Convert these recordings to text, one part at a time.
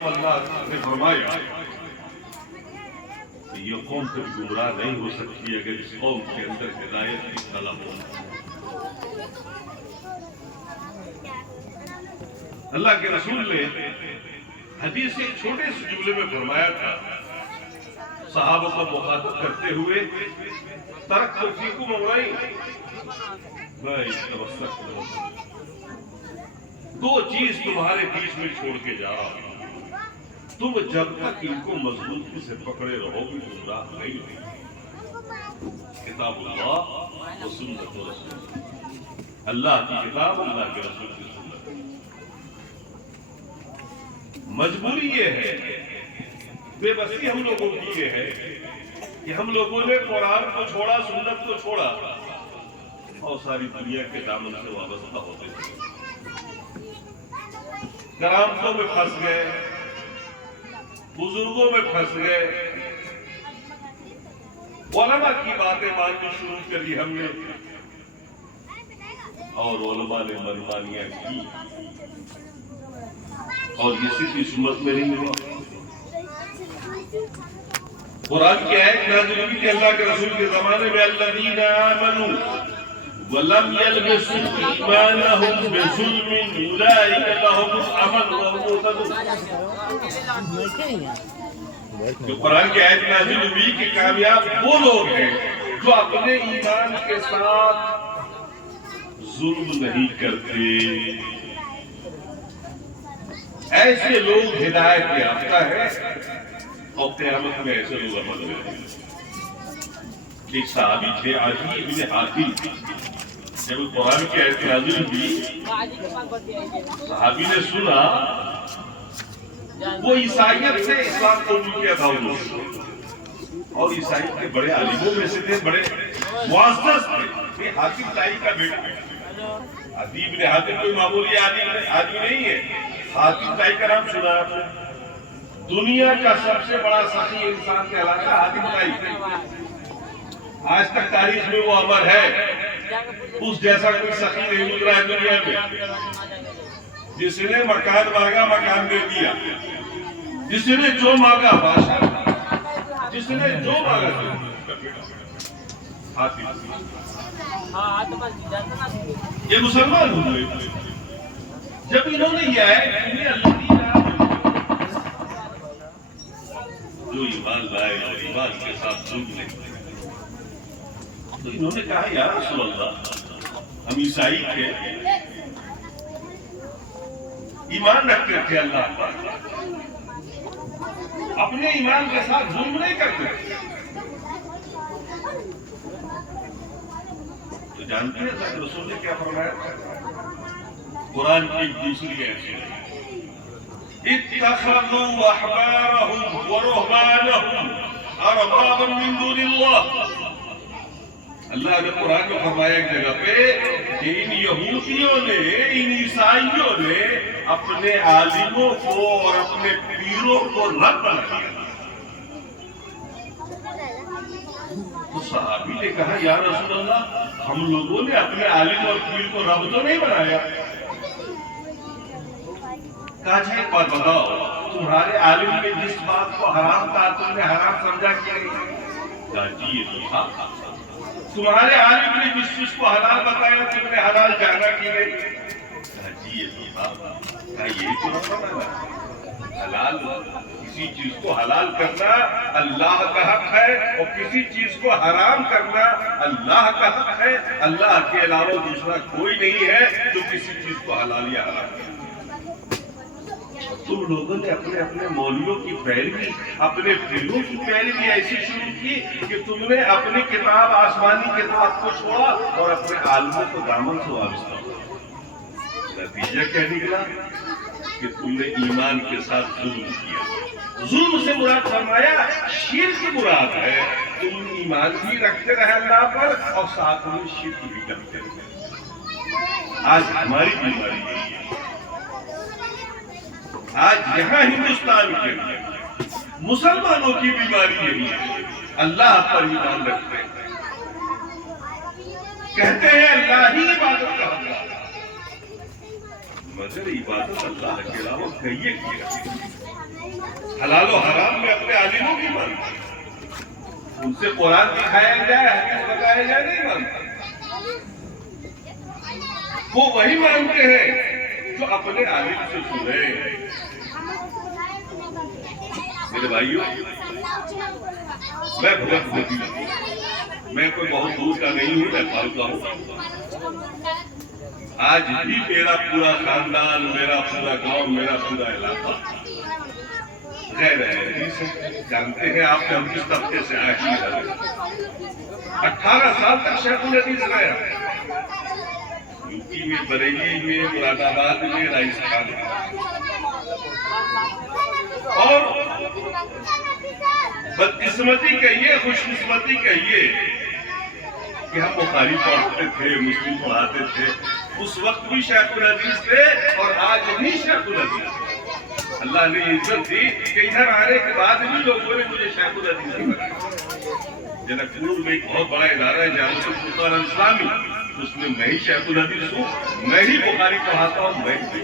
اللہ نے فرمایا کہ یہ قوم کبھی گمراہ نہیں ہو سکتی اگر اس قوم کے اندر ہدایت کی طلب ہو۔ اللہ کے رسول نے حدیث ایک چھوٹے سے جملے میں فرمایا تھا، صحابہ کو مخاطب کرتے ہوئے، ترکت فیکم امرین، میں دو چیز تمہارے بیچ میں چھوڑ کے جا رہا ہوں، تم جب تک ان کو مضبوطی سے پکڑے رہو گے گمراہ نہیں ہوگی۔ کتاب اللہ و سنت رسول، اللہ کی کتاب، اللہ کے رسول کی سنت۔ مجبوری یہ ہے، بے بسی ہم لوگوں کی یہ ہے کہ ہم لوگوں نے قرآن کو چھوڑا، سنت کو چھوڑا اور ساری دنیا کے دامن سے وابستہ ہوتے تھے، کرامتوں میں پھنس گئے، بزرگوں میں پھنس گئے، علماء کی باتیں ماننی شروع کری ہم نے اور علماء نے منمانیاں کی اور یہ صرف اس امت میں نہیں ہوا۔ قرآن کی آیت نازل ہوئی کہ اللہ کے رسول کے زمانے میں الذین آمنوا ولم يلبسوا ایمانهم بظلم اولئک لهم الامن وهم مهتدون۔ جو قرآن کی آیت نازل ہوئی کہ کامیاب وہ لوگ ہیں جو اپنے ایمان کے ساتھ ظلم نہیں کرتے، ایسے لوگ ہدایت یافتہ ہیں اور قیامت میں ایسے لوگ عمل میں ہیں۔ ایک صحابی تھے عدی بن حاتم، جب قرآن کی آیت نازل ہوئی صحابی نے سنا، وہ عیسائیت سے اسلام قبول کیا تھا اور عیسائیت کے بڑے عالموں میں سے تھے، بڑے معزز تھے۔ یہ حاتم تائی کا بیٹا، عدی بن حاتم کوئی معمولی آدمی نہیں ہے۔ حاتم تائی کا نام سنا آپ نے؟ دنیا کا سب سے بڑا سخی انسان کہلاتا حاتم تائی، آج تک تاریخ میں وہ امر ہے، اس جیسا کوئی سخی نہیں گزرا ہے دنیا میں، جس نے مکان مانگا مکان دے دیا، جس نے جو مانگا بادشاہ، جس نے جو مانگا یہ مسلمان ہوئے جب انہوں نے یہ ہے جو ایمان لائے اور ایمان کے ساتھ ظلم نہیں، تو انہوں نے کہا یا رسول اللہ، ہم عیسائی تھے، ایمان رکھتے تھے اللہ پر، اپنے ایمان کے ساتھ ظلم نہیں کرتے، تو جانتے ہیں کہ رسول نے کیا فرمایا؟ قرآن کی ایک دوسری ایسی ہے، اتخذوا احبارهم ورهبانهم اربابا من دون اللہ۔ اللہ نے قرآن میں فرمایا ایک جگہ پہ کہ ان یہودیوں نے، ان عیسائیوں نے اپنے عالموں کو اور اپنے پیروں کو رب بنا دیا۔ تو صحابی نے کہا یا رسول اللہ، ہم لوگوں نے اپنے عالم اور پیر کو رب تو نہیں بنایا۔ کہا اچھا ایک بات بتاؤ، تمہارے عالم نے جس بات کو حرام کہا تم نے حرام سمجھا کیا نہیں؟ کہا جی یہ تو تھا۔ تمہارے عالم نے جس چیز کو حلال بتایا تم نے حلال جانا کی نہیں؟ کہا جی یہ تو تھا۔ کہا یہی تو نہ حلال، کسی چیز کو حلال کرنا اللہ کا حق ہے اور کسی چیز کو حرام کرنا اللہ کا حق ہے۔ اللہ کے علاوہ دوسرا کوئی نہیں ہے جو کسی چیز کو حلال یا حرام کرے۔ تم لوگوں نے اپنے اپنے مولویوں کی پیروی، اپنے پیروں کی پیروی ایسی شروع کی کہ تم نے اپنی کتاب، آسمانی کتاب کو چھوڑا اور اپنے عالموں کو دامن سے وابستہ ہوا۔ نتیجہ کیا نکلا کہ تم نے ایمان کے ساتھ ظلم کیا۔ ظلم سے مراد فرمایا شرک مراد ہے، تم ایمان بھی رکھتے رہے اللہ پر اور ساتھ میں شرک بھی کرتے رہے۔ آج ہماری بیماری یہی ہے، آج یہاں ہندوستان کے مسلمانوں کی بیماری یہی ہے، اللہ پر ایمان رکھتے ہیں، کہتے ہیں اللہ ہی عبادت کا حق ہے، مگر عبادت اللہ کے علاوہ کئیے کی ہے۔ حلال و حرام میں اپنے عالموں کی مانتے ہیں، ان سے قرآن دکھایا جائے، حدیث بتایا جائے، نہیں مانتے۔ وہ وہی مانتے ہیں جو اپنے عالم سے سنے۔ میرے بھائیوں، میں بہت خوشی ہوں، میں کوئی بہت دور کا نہیں ہوں، میں پال کا ہوں۔ آج بھی میرا پورا خاندان، میرا پورا گاؤں، میرا پورا علاقہ غیر حدیث ہے۔ جانتے ہیں آپ نے ہم کس طبقے سے آئے ہیں؟ 18 سال تک شیخ الحدیث رہا، یو پی میں، بریلی میں، مراد آباد میں، راجستھان میں، اور بدقسمتی کہیے، خوش قسمتی کہیے کہ ہم بخاری پڑھتے تھے، مسلم پڑھاتے تھے، اس وقت بھی شیخ الحدیث تھے اور آج بھی شیخ الحدیث تھے۔ اللہ نے عزت دی کہ ادھر آنے کے بعد بھی لوگوں نے مجھے شیخ الحدیث کہا۔ جنک پور میں ایک بہت بڑا ادارہ ہے جامعۃ الفرقان الاسلامی، اس میں میں ہی شیخ الحدیث ہوں، میں ہی بخاری پڑھاتا ہوں، میں ہی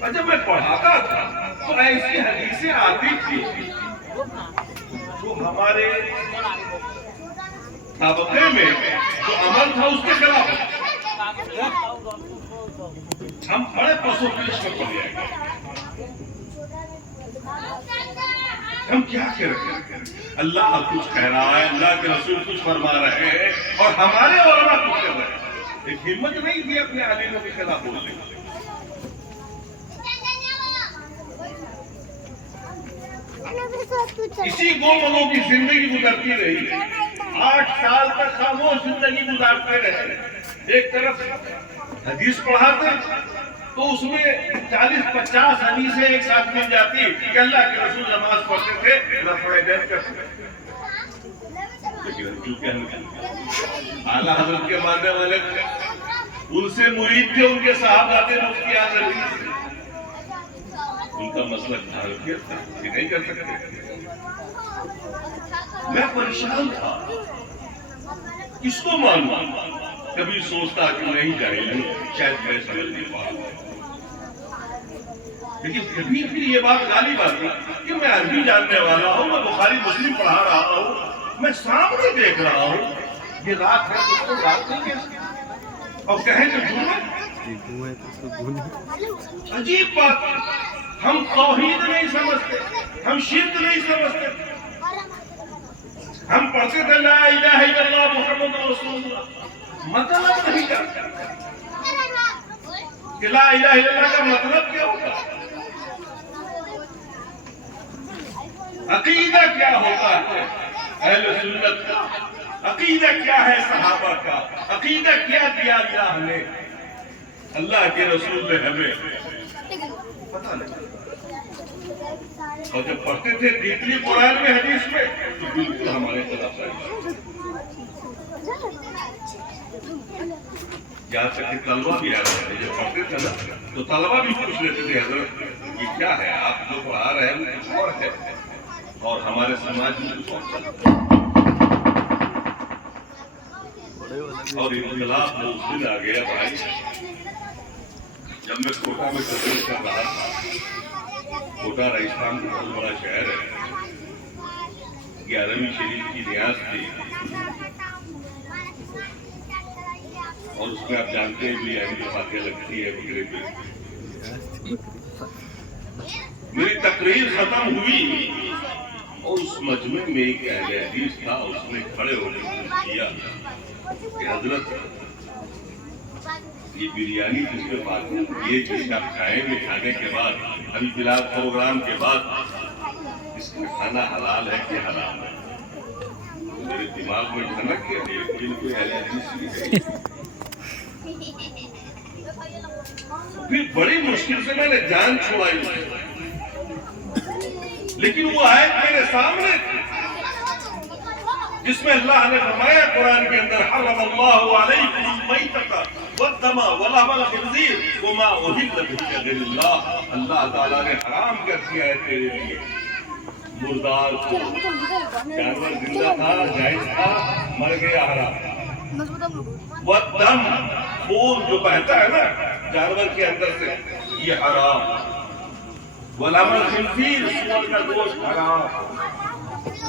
اور جب میں پڑھاتا تھا تو ایسی حدیثیں آتی تھی جو ہمارے طبقے میں جو عمل تھا اس کے خلاف، ہم بڑے پسو پیش میں پڑ جائیں گے۔ ہم کیا کریں؟ اللہ کچھ کہہ رہا ہے، اللہ کے رسول کچھ فرما رہے ہیں اور ہمارے علماء کچھ کر رہے ہیں۔ ایک ہمت نہیں تھی اپنے عالموں کے خلاف بولنے کی۔ اسی گولوں کی زندگی گزرتی رہی، 8 سال تک خاموش زندگی گزارتے رہے۔ ایک طرف حدیث پڑھاتے تو اس میں 40-50 حدیثیں ایک ساتھ مل جاتی کہ اللہ کے رسول نماز پڑھتے تھے، رفع یدین کرتے تھے۔ اعلیٰ حضرت کے ماننے والے تھے، ان سے مرید تھے، ان کے صحابہ تھے، مفتی اعظم، ان کا مسلک حنفیت تھا کہ نہیں کر سکتے۔ میں پریشان تھا، کس کو مانوں؟ کبھی سوچتا کہ نہیں جاہل ہوں، شاید میں سمجھ نہیں پاؤں، لیکن کبھی پھر یہ بات غالب آتی کہ میں عربی جاننے والا ہوں، میں بخاری مسلم پڑھا رہا ہوں، میں سامنے دیکھ رہا ہوں، یہ رات ہے اس کو رات نہیں کہہ سکتے، اور کہیں کہ عجیب بات، ہم توحید نہیں سمجھتے، ہم شرک نہیں سمجھتے، ہم پڑھتے تھے لا الہ الا اللہ محمد رسول اللہ، مطلب نہیں جانتے کہ لا الہ الا اللہ کا مطلب کیا ہوتا ہے، عقیدہ کیا ہوتا ہے اہل سنت کا، عقیدہ کیا ہے صحابہ کا، عقیدہ کیا دیا اللہ نے، اللہ کے رسول نے ہمیں پتہ نہیں۔ اور جب پڑھتے تھے ڈیپلی قرآن میں، حدیث میں، تو بالکل ہمارے خلاف ہے۔ یہاں تک کہ طلبہ بھی آ رہے تھے، جب پڑھتے تھے نا تو طلبہ بھی پوچھ لیتے تھے حضرت یہ کیا ہے، آپ جو پڑھا رہے ہیں کچھ اور ہے اور ہمارے سماج میں کچھ اور چلتا ہے۔ اور انقلاب میں اس دن آ گیا بھائی جب میں کوٹا میں تدریس کر رہا تھا۔ کوٹا راجستھان کا بہت بڑا شہر ہے، 11ویں شریف کی ریاض تھی، اور اس میں آپ جانتے ہیں بھی اہم باتیں لگتی ہے بکرے پہ۔ میری تقریر ختم ہوئی اور اس مجمع میں ایک اہل حدیث تھا، اس نے کھڑے ہو کے کیا کہ حضرت یہ بریانی جس میں بات یہ جس آپ کھائیں گے، کھانے کے بعد ابھی فی الحال پروگرام کے بعد اس میں کھانا حلال ہے کہ حرام ہے؟ میرے دماغ میں دھنک گیا لیکن کوئی اہل حدیث نہیں ہے۔ پھر بڑی مشکل سے میں نے جان چھوڑائی، لیکن وہ آیت میرے سامنے تھی جس میں اللہ نے فرمایا قرآن کے اندر حرم اللہ علیکم المیتۃ والدم ولحم الخنزیر وما اہل به لغیر اللہ، اللہ تعالیٰ نے حرام کر دیا ہے تیرے لیے مردار کو، جانور زندہ تھا جائز تھا، مر گیا حرام، والدم خون جو بہتا ہے نا جانور کے اندر سے یہ حرام، ولحم الخنزیر سور کا گوشت حرام،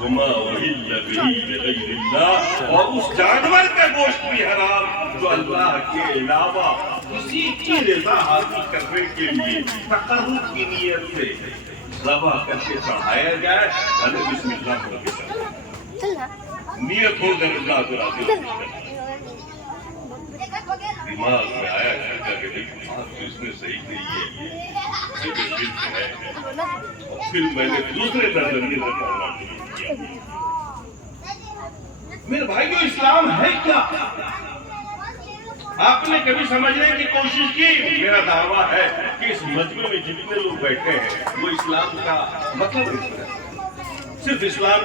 وما اہل بہ لغیر اللہ، اور اس جانور کا گوشت بھی حرام جو اللہ کے علاوہ کسی کی رضا حاصل کرنے کے لیے تقرب کی نیت سے ذبح کر کے چڑھایا جائے، بھلے بسم اللہ کر کے چڑھائے، نیت ہو جب اللہ کو راضی کرے۔ دماغ میں آیا کہ دیکھو اس نے صحیح نہیں ہے، یہ تو شرک ہے، اور پھر میں نے دوسرے نظریے سے پڑھنا شروع کیا۔ میرے بھائیو، اسلام ہے کیا؟ آپ نے کبھی سمجھنے کی کوشش کی؟ میرا دعویٰ ہے کہ اس مجمع میں جتنے لوگ بیٹھے ہیں وہ اسلام کا مطلب نہیں ہے، صرف اسلام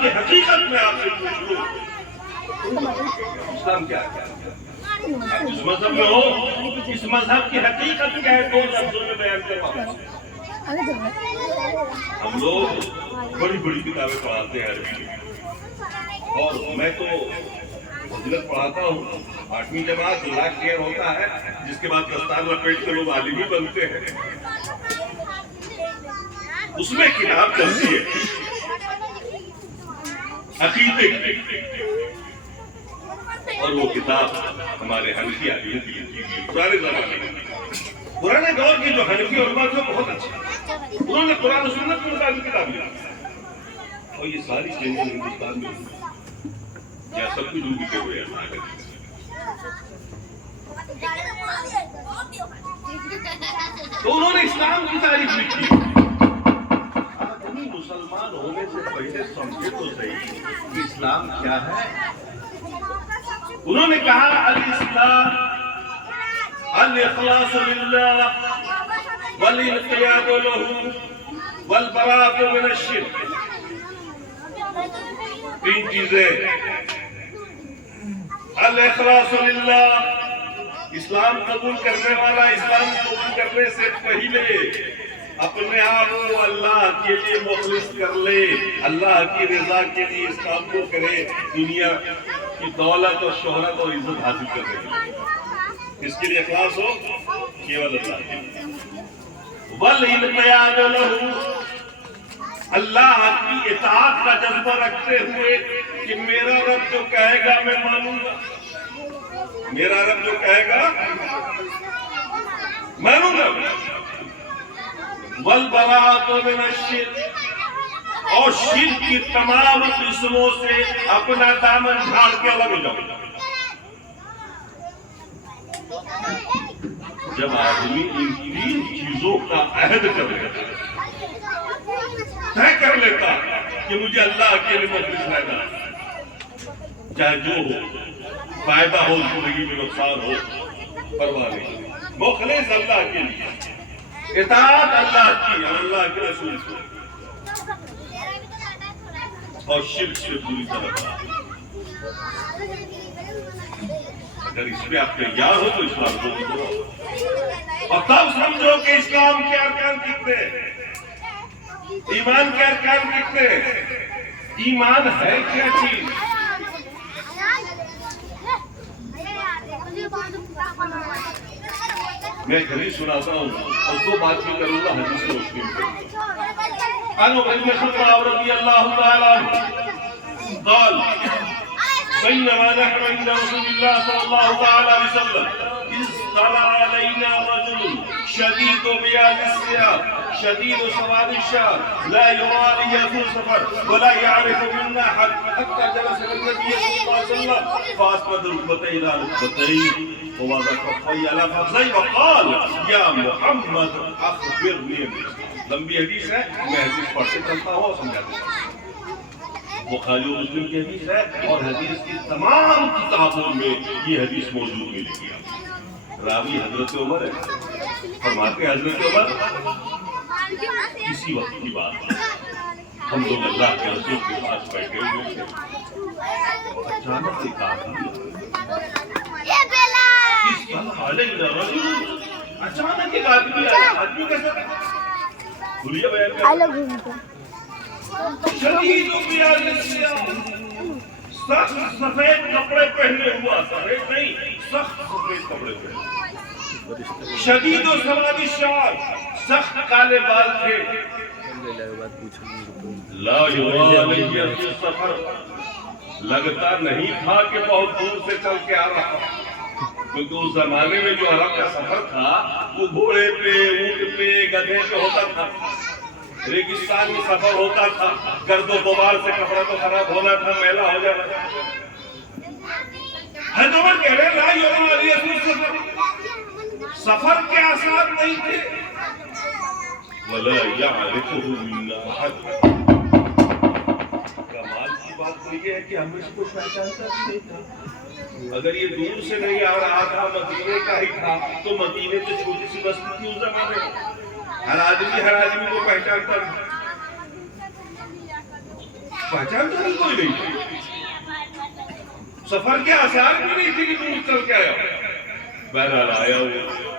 کی حقیقت میں آپ سے پوچھ لوں، اسلام کیا ہے؟ آپ اس مذہب میں ہو، اس مذہب کی حقیقت کیا ہے؟ دو لفظوں میں بیان کر پاؤں۔ ہم لوگ بڑی بڑی کتابیں پڑھاتے ہیں عربی میں، اور میں تو فضیلت پڑھاتا ہوں 8ویں جماعت، لاکھ کیئر ہوتا ہے، جس کے بعد دستار لپیٹ کے لوگ عالم ہی بنتے ہیں۔ اس میں کتاب چلتی ہے عقیدے کی، اور وہ کتاب ہمارے حنفی عالم کی لکھی گئی پرانے زمانے میں، پرانے دور کی جو حنفی علماء تھے بہت اچھے، انہوں نے قرآن و سنت کے مطابق کتاب لکھی، اور یہ ساری چیزیں ہندوستان میں کیا سب کچھ ڈوبی کے ہوئے ہیں۔ تو انہوں نے اسلام کی تعریف لکھی، مسلمان ہونے سے پہلے سمجھے تو صحیح کہ اسلام کیا ہے۔ انہوں نے کہا الاسلام الاخلاص للہ والانقیاد له والبراءۃ من الشرک، تین چیزیں، الاخلاص للہ، اسلام قبول کرنے والا اسلام قبول کرنے سے پہلے اپنے آپ کو اللہ کے لیے مخلص کر لے، اللہ کی رضا کے لیے اس کام کو کرے، دنیا کی دولت اور شہرت اور عزت حاصل کرنے کے لیے، اس کے لیے اخلاص ہو کیول اللہ کے لیے۔ والانقیاد له، اللہ کی اطاعت کا جذبہ رکھتے ہوئے کہ میرا رب جو کہے گا میں مانوں گا، میرا رب جو کہے گا مانوں گا۔ والبراءۃ من الشرک، اور شرک کی تمام قسموں سے اپنا دامن جھاڑ کے الگ ہو جاؤ۔ جب آدمی ان تین چیزوں کا عہد کر لیتا، طے کر لیتا کہ مجھے اللہ کے لیے مخلص رہنا، چاہے جو ہو، فائدہ ہو زندگی میں، نقصان ہو، پرواہ نہیں، مخلص اللہ کے لیے، اطاعت اللہ کی اور اللہ کے رسول کی، اور شرک سے پوری طرح۔ اگر اس پہ آپ تیار ہو تو اسلام کو کرو، اور تب سمجھو کہ اسلام کے ارکان کتنے، ایمان کے ارکان کتنے، ایمان ہے کیا چیز۔ میں حدیث سناتا ہوں اور دو بات بھی کروں گا حدیث کی روشنی میں۔ عن ابی بن خطاب رضی اللہ تعالی عنہ قال بينما نحن عند رسول الله صلى الله تعالى عليه وسلم إذ طلع علينا رجل شديد بياض الثياب شديد سواد الشعر لا يرى ليله سفر ولا يعرف منا أحد حتى جلس النبي صلى الله عليه وسلم فأسند ركبتيه إلى ركبتيه ووضع كفيه على فخذيه وقال يا محمد أخبرني بالإسلام۔ لمبی حدیث ہے، میں حدیث پڑھتے چلتا ہوں اور سمجھاتے چلتا ہوں۔ بخاری و مسلم کی حدیث ہے، اور حدیث کی تمام کتابوں میں یہ حدیث موجود ملے گی۔ راوی حضرت عمر ہے، فرماتے حضرت عمر اسی وقت کی بات ہے، ہم لوگ اللہ کے رسول کے پاس بیٹھے ہوئے تھے، اچانک ایک آدمی، اچانک ایک آدمی آیا، آدمی کیسا بھولیا بیان شدید بیاض الثیاب، سخت سفید کپڑے پہنے ہوا، سفید نہیں سخت سفید کپڑے پہنے، شدید و سواد الشعر، سخت کالے بال تھے. لا یوالی السفر، لگتا نہیں تھا کہ بہت دور سے چل کے آ رہا، کیونکہ اس زمانے میں جو عرب کا سفر تھا وہ گھوڑے پہ، اونٹ پہ، گدھے پہ ہوتا تھا. ریگستان میں سفر ہوتا تھا، گرد و غبار سے کپڑا تو خراب ہونا تھا، میلا ہو جانا تھا. حضرت عمر کہہ رہے لا یوالی السفر، سفر کے آثار نہیں تھے. وَلَا يَعْرِفُهُ مِنَّا أَحَدٌ، کمال کی بات تو یہ ہے کہ ہم اس کو پہچانتا بھی نہیں تھا. اگر یہ دور سے نہیں آ رہا تھا، مدینے کا ہی تھا، تو مدینے تو چھوٹی سی بستی تھی اس زمانے میں، ہر آدمی کو پہچانتا تھا. پہچانتا نہیں کوئی نہیں، سفر کے آثار بھی نہیں تھے کہ دور چل کے آیا. بہرحال آیا ہوا